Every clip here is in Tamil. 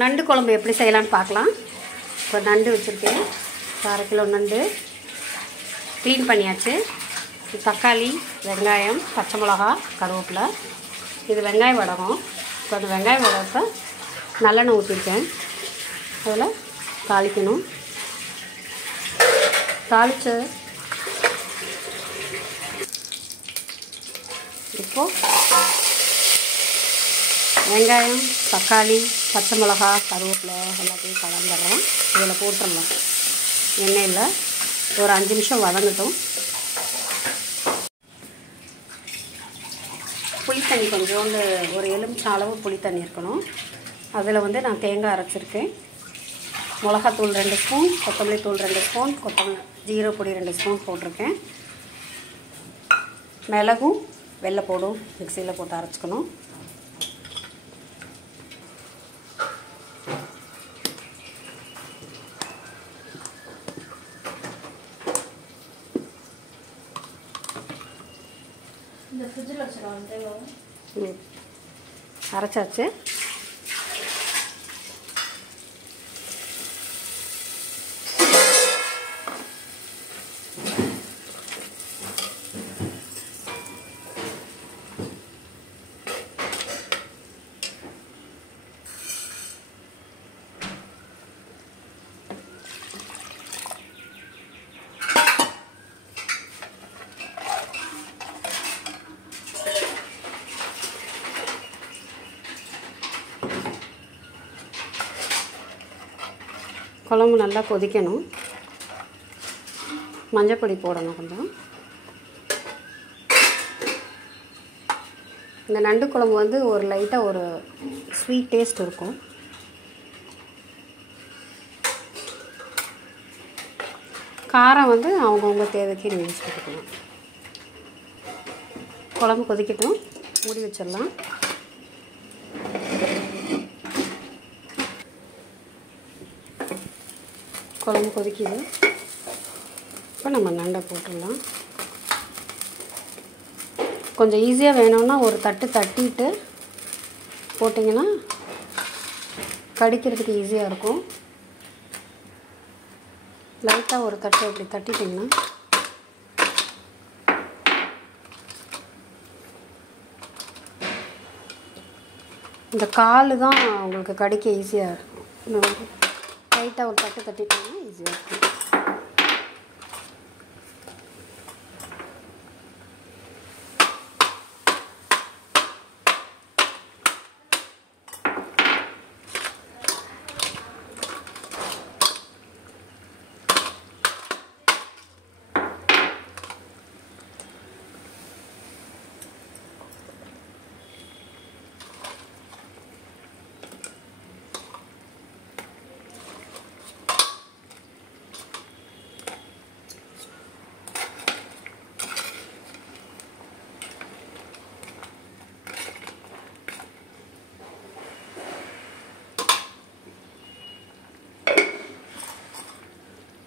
நண்டு குழம்பு எப்படி செய்யலாம்னு பார்க்கலாம். இப்போ நண்டு வச்சுருக்கேன், 1/2 கிலோ நண்டு க்ளீன் பண்ணியாச்சு. தக்காளி, வெங்காயம், பச்சை மிளகா, கருவேப்பிலை. இது வெங்காய வடகம். இப்போ அந்த வெங்காய வடகத்தை நல்லெண்ணெய் ஊற்றிருக்கேன். அதில் தாளிக்கணும். தாளித்து இப்போது வெங்காயம், தக்காளி, பச்சை மிளகா, கருவேப்பிலை எல்லாத்தையும் கலந்துடுறோம். இதில் போட்டுடலாம். எண்ணெயில் ஒரு 5 நிமிஷம் வதங்கட்டும். புளித்தண்ணி கொஞ்சோண்டு ஒரு எலுமிச்சை அளவு புளித்தண்ணி இருக்கணும். அதில் வந்து நான் தேங்காய் அரைச்சிருக்கேன். மிளகாத்தூள் 2 ஸ்பூன், கொத்தமல்லி தூள் 2 ஸ்பூன், ஜீரகப்பொடி 2 ஸ்பூன் போட்டிருக்கேன். மிளகும் வெள்ளைப்பூடும் மிக்சியில் போட்டு அரைச்சிக்கணும். இந்த ஃப்ரிட்ஜில் வச்சுருவாங்க. அரைச்சாச்சு. குழம்பு நல்லா கொதிக்கணும். மஞ்சப்பொடி போடணும் கொஞ்சம். இந்த நண்டு குழம்பு வந்து ஒரு லைட்டாக ஒரு ஸ்வீட் டேஸ்ட் இருக்கும். காரம் வந்து அவங்கவுங்க தேவைக்கு நீங்கள் யூஸ் பண்ணிக்கலாம். குழம்பு கொதிக்கட்டும், மூடி வச்சிடலாம். குழம்பு கொதிக்குது. இப்போ நம்ம நண்டை போட்டுடலாம். கொஞ்சம் ஈஸியாக வேணும்னா ஒரு தட்டு தட்டிட்டு போட்டிங்கன்னா கடிக்கிறதுக்கு ஈஸியாக இருக்கும். லைட்டாக ஒரு தட்டை இப்படி தட்டிட்டிங்கன்னா இந்த கால் தான் உங்களுக்கு கடிக்க ஈஸியாக இருக்கும். லைட்டாக ஒரு தட்டு தட்டிட்டோம்னா ஈஸியாக இருக்கும்.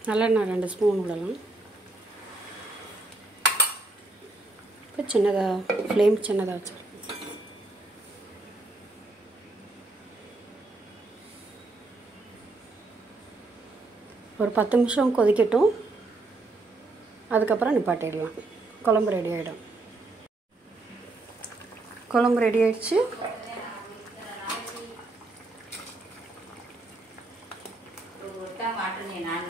நல்லெண்ணெய் 2 ஸ்பூன் விடலாம். இப்போ சின்னதாக ஃப்ளேம் சின்னதாக வச்சு ஒரு 10 நிமிஷம் கொதிக்கட்டும். அதுக்கப்புறம் நிப்பாட்டிடலாம். குழம்பு ரெடி ஆகிடும். குழம்பு ரெடி ஆகிடுச்சு. மாட்டேன் நான்